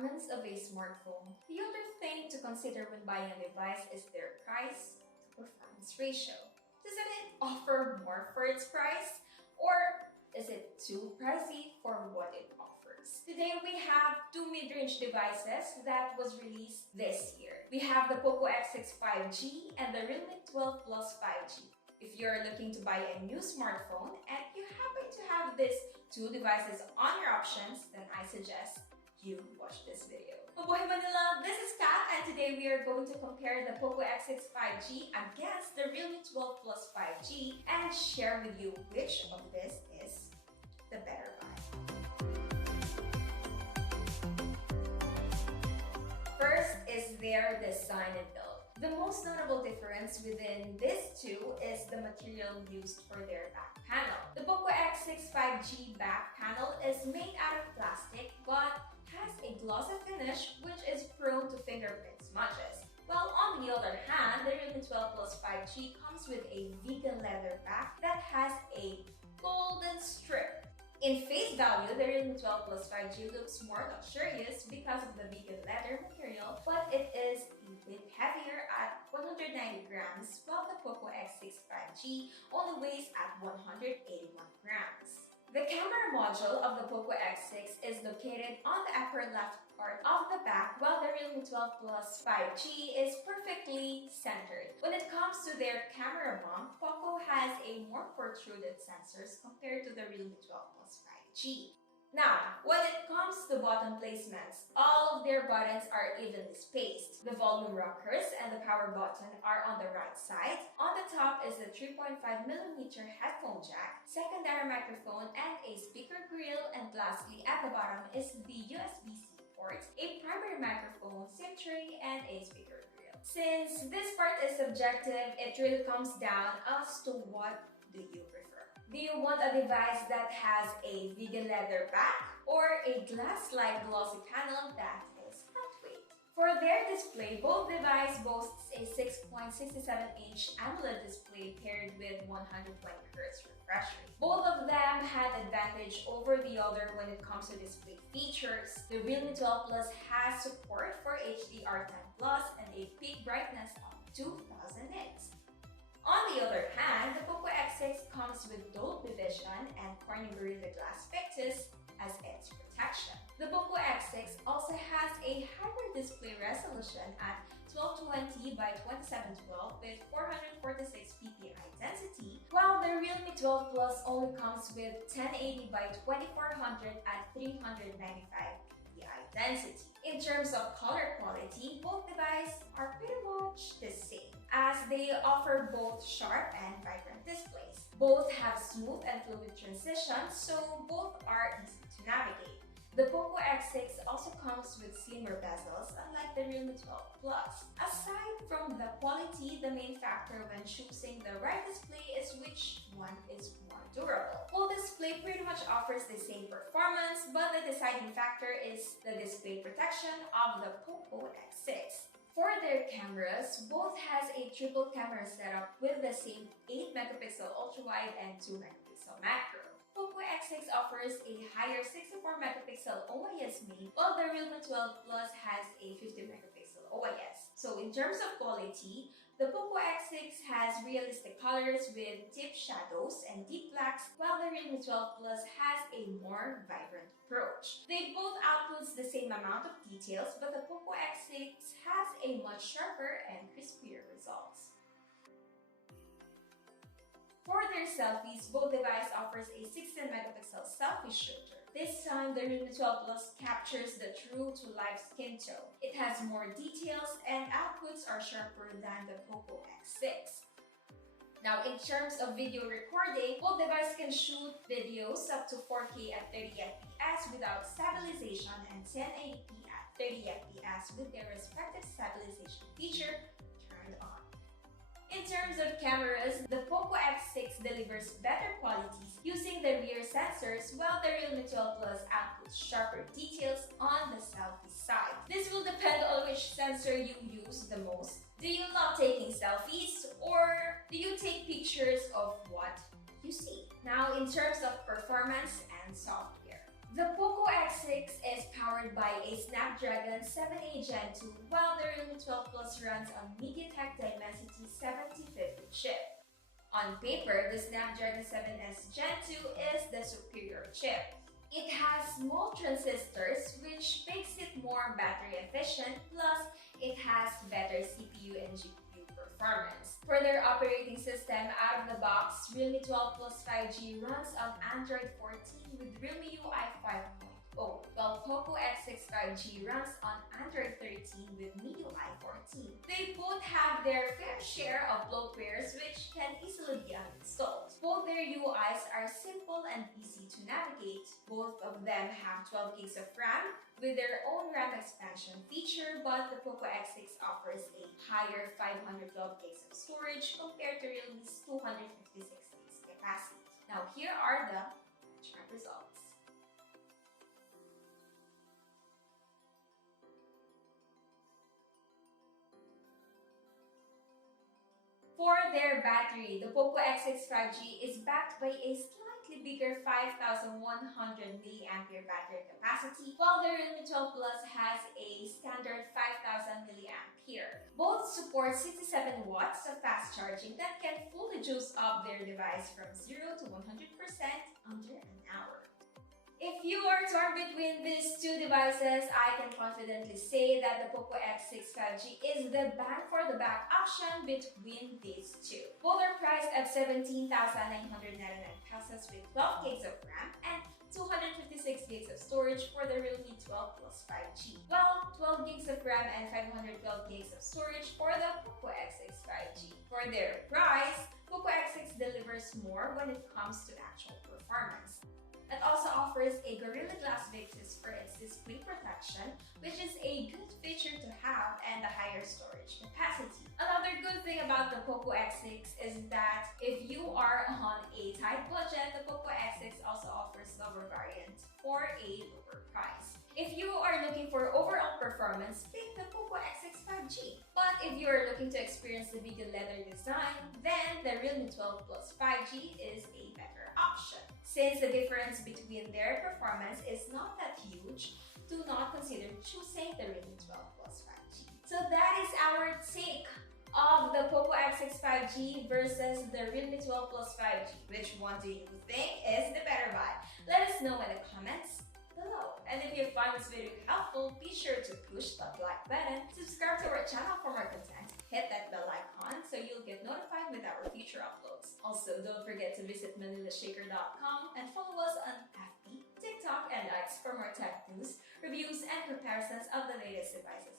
performance of a smartphone, the other thing to consider when buying a device is their price to performance ratio. Doesn't it offer more for its price? Or is it too pricey for what it offers? Today we have two mid-range devices that was released this year. We have the POCO X6 5G and the realme 12 Plus 5G. If you're looking to buy a new smartphone and you happen to have these two devices on your options, then I suggest you watch this video. Mabuhay Manila, this is Kat, and today we are going to compare the POCO X6 5G against the realme 12 Plus 5G and share with you which of this is the better buy. First is their design and build. The most notable difference within these two is the material used for their back panel. The POCO X6 5G back panel is made out of plastic but has a glossy finish which is prone to fingerprint smudges. While on the other hand, the realme 12 Plus 5G comes with a vegan leather back that has a golden strip. In face value, the realme 12 Plus 5G looks more luxurious because of the vegan leather material, but it is a bit heavier at 190 grams, while the POCO X6 5G only weighs at 181 grams. The camera module of the POCO X6 is located on the upper left part of the back, while the realme 12 Plus 5G is perfectly centered. When it comes to their camera bump, POCO has a more protruded sensors compared to the realme 12 Plus 5G. Now, when it comes to button placements, all of their buttons are evenly spaced. The volume rockers and the power button are on the right side. On the top is the 3.5mm headphone jack, secondary microphone, and a speaker grill, and lastly at the bottom is the USB-C port, a primary microphone, SIM tray, and a speaker grill. Since this part is subjective, it really comes down as to what do you prefer. Do you want a device that has a vegan leather back or a glass-like glossy panel that is lightweight? For their display, both devices boasts a 6.67-inch AMOLED display paired with 120Hz refresh rate. Both of them had advantage over the other when it comes to display features. The realme 12 Plus has support for HDR10+ and a peak brightness of 2000 nits. On the other hand, the POCO X6 comes with Dolby Vision and Corning Gorilla Glass Victus as its protection. The POCO X6 also has a higher display resolution at 1220 by 2712 with 446 ppi density, while the realme 12 Plus only comes with 1080 by 2400 at 395 ppi density. In terms of color quality, both devices are pretty much the same, as they offer both sharp and vibrant displays. Both have smooth and fluid transitions, so both are easy to navigate. The POCO X6 also comes with slimmer bezels, unlike the realme 12 Plus. Aside from the quality, the main factor when choosing the right display is which one is more durable. Full display pretty much offers the same performance, but the deciding factor is the display protection of the POCO X6. For their cameras, both has a triple camera setup with the same 8MP ultra-wide and 2MP macro. POCO X6 offers a higher 64MP OIS main, while the realme 12 Plus has a 50MP OIS. So in terms of quality, the POCO X6 has realistic colors with deep shadows and deep blacks, while the realme 12 Plus has a more vibrant approach. They both output the same amount of details, but the POCO X6 has a much sharper and crispier results. For their selfies, both devices offers a 16MP selfie shooter. This time, the realme 12 Plus captures the true-to-life skin tone. It has more details and outputs are sharper than the POCO X6. Now, in terms of video recording, both devices can shoot videos up to 4K at 30fps without stabilization and 1080p at 30fps with their respective stabilization feature turned on. In terms of cameras, the POCO X6 delivers better qualities using the rear sensors, while the realme 12 Plus outputs sharper details on the selfie side. This will depend on which sensor you use the most. Do you love taking selfies, or do you take pictures of what you see? Now, in terms of performance and software, the POCO X6 is powered powered by a Snapdragon 7A Gen 2, while the Realme 12 Plus runs on MediaTek Dimensity 7050 chip. On paper, the Snapdragon 7S Gen 2 is the superior chip. It has small transistors, which makes it more battery efficient, plus it has better CPU and GPU performance. For their operating system, out of the box, Realme 12 Plus 5G runs on Android 14 with Realme UI 5.0, while POCO X6 5G runs on Android 13 with MIUI 14. They both have their fair share of bloatwares which can easily be uninstalled. Both their UIs are simple and easy to navigate. Both of them have 12 gigs of RAM with their own RAM expansion feature, but the POCO X6 offers a higher 512 gigs of storage compared to Realme's 256 gigs capacity. Now here are the benchmark results. For their battery, the POCO X6 5G is backed by a slightly bigger 5100 mAh battery capacity, while the Realme 12 Plus has a standard 5000 mAh. Both support 67 watts of fast charging that can fully juice up their device from 0 to 100% under an hour. If you are torn between these two devices, I can confidently say that the POCO X6 5G is the bang for the buck option between these two. Both are priced at 17,999 pesos with 12 gigs of RAM and 256 gigs of storage for the Realme 12 Plus 5G, while 12 gigs of RAM and 512 gigs of storage for the POCO X6 5G. For their price, POCO X6 delivers more when it comes to actual performance. It also offers a Gorilla Glass Victus for its display protection, which is a good feature to have, and a higher storage capacity. Another good thing about the POCO X6 is that if you are on a tight budget, the POCO X6 also offers lower variant for a lower price. If you are looking for overall performance, pick the POCO X6 5G. But if you are looking to experience the vegan leather design, then the Realme 12 Plus 5G is a better option. Since the difference between their performance is not that huge, do not consider choosing the Realme 12 Plus 5G. So that is our take of the POCO X6 5G versus the Realme 12 Plus 5G. Which one do you think is the better buy? Let us know in the comments below. And if you find this video helpful, be sure to push that like button, subscribe to our channel for more content, hit that bell icon so you'll get notified with our future uploads. Also, don't forget to visit manilashaker.com and follow us on FB, TikTok, and X for more tech news, reviews, and comparisons of the latest devices